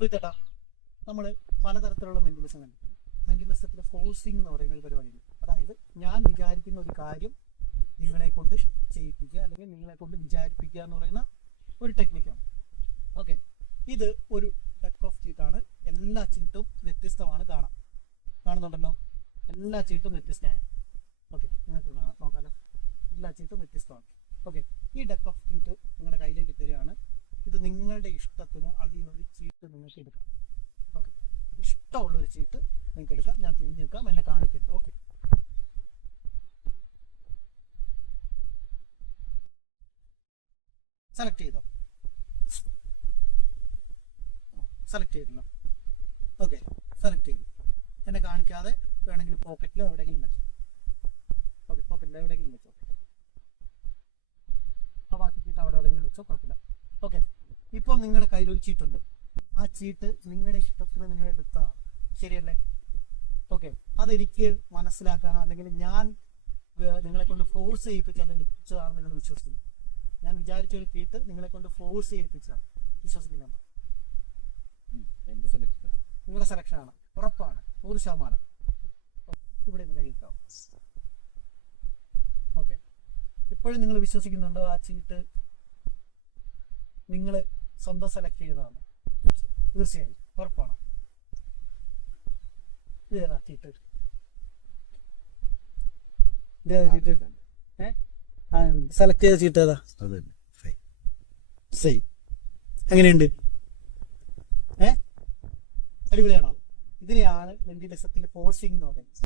സുഹിത്തേട്ടാ, നമ്മൾ പലതരത്തിലുള്ള മെന്റലിസം കണ്ടിട്ടുണ്ട്. മെന്റലിസത്തിൽ ഫോഴ്സിങ് എന്ന് പറയുന്ന ഒരു പരിപാടിയുണ്ട്. അതായത് ഞാൻ വിചാരിക്കുന്ന ഒരു കാര്യം നിങ്ങളെ കൊണ്ട് ചെയ്യിപ്പിക്കുക, അല്ലെങ്കിൽ നിങ്ങളെ കൊണ്ട് വിചാരിപ്പിക്കുക എന്ന് പറയുന്ന ഒരു ടെക്നിക്കാണ്. ഓക്കെ, ഇത് ഒരു ഡെക്ക് ഓഫ് ചീട്ടാണ്. എല്ലാ ചീട്ടും വ്യത്യസ്തമാണ്. കാണുന്നുണ്ടല്ലോ, എല്ലാ ചീട്ടും വ്യത്യസ്തമാണ്. ഓക്കെ, നിങ്ങൾക്ക് നോക്കാമല്ലോ, എല്ലാ ചീട്ടും വ്യത്യസ്തമാണ്. ഓക്കെ, ഈ ഡെക്ക് ഓഫ് ചീട്ട് നിങ്ങളുടെ കയ്യിലേക്ക് തരികയാണ്. ഇത് നിങ്ങളുടെ ഇഷ്ടത്തിന് അതിൽ നിന്നൊരു ചീട്ട് നിങ്ങൾക്ക് എടുക്കാം. ഓക്കെ, ഇഷ്ടമുള്ളൊരു ചീട്ട് നിങ്ങൾക്ക് എടുക്കാം. ഞാൻ തിരിഞ്ഞു നിൽക്കാം, എന്നെ കാണിക്കരുത്. ഓക്കെ, സെലക്ട് ചെയ്തോ? സെലക്ട് ചെയ്തല്ലോ. ഓക്കെ, സെലക്ട് ചെയ്തു. എന്നെ കാണിക്കാതെ വേണമെങ്കിൽ പോക്കറ്റിലോ എവിടെയെങ്കിലും വെച്ചോ. ഓക്കെ, പോക്കറ്റിലോ എവിടെയെങ്കിലും വെച്ചോ. ബാക്കി ചീട്ട് അവിടെ എവിടെയെങ്കിലും വെച്ചോ, കുഴപ്പമില്ല. ഓക്കെ, ഇപ്പോൾ നിങ്ങളുടെ കയ്യിൽ ഒരു ചീട്ടുണ്ട്. ആ ചീട്ട് നിങ്ങളുടെ ഇഷ്ടത്തിന് നിങ്ങൾ എടുത്തതാണ്, ശരിയല്ലേ? ഓക്കെ, അതെനിക്ക് മനസ്സിലാക്കാനോ അല്ലെങ്കിൽ ഞാൻ നിങ്ങളെ കൊണ്ട് ഫോഴ്സ് ചെയ്യിപ്പിച്ച് അത് എടുപ്പിച്ചതാണ് നിങ്ങൾ വിശ്വസിക്കുന്നത്. ഞാൻ വിചാരിച്ച ഒരു ചീട്ട് നിങ്ങളെ കൊണ്ട് ഫോഴ്സ് ചെയ്യിപ്പിച്ചതാണ്, വിശ്വസിക്കുന്നുണ്ടോ? നിങ്ങളുടെ സെലക്ഷനാണ്, ഉറപ്പാണ്, 100%. ഇവിടെ നിന്ന് കഴിക്കാം. ഓക്കെ, ഇപ്പോഴും നിങ്ങൾ വിശ്വസിക്കുന്നുണ്ടോ ആ ചീട്ട് നിങ്ങൾ സ്വന്തം സെലക്ട് ചെയ്തതാണ്? തീർച്ചയായും, ഉറപ്പാണോ? ഇതേതാ ചീട്ട്? സെലക്ട് ചെയ്ത ചീട്ട് ഏതാ? സെയിം. എങ്ങനെയുണ്ട്? അടിപൊളിയാണോ? ഇതിനെയാണ് മെന്റലിസത്തിൽ ഫോഴ്സിംഗ് എന്ന് പറയുന്നത്.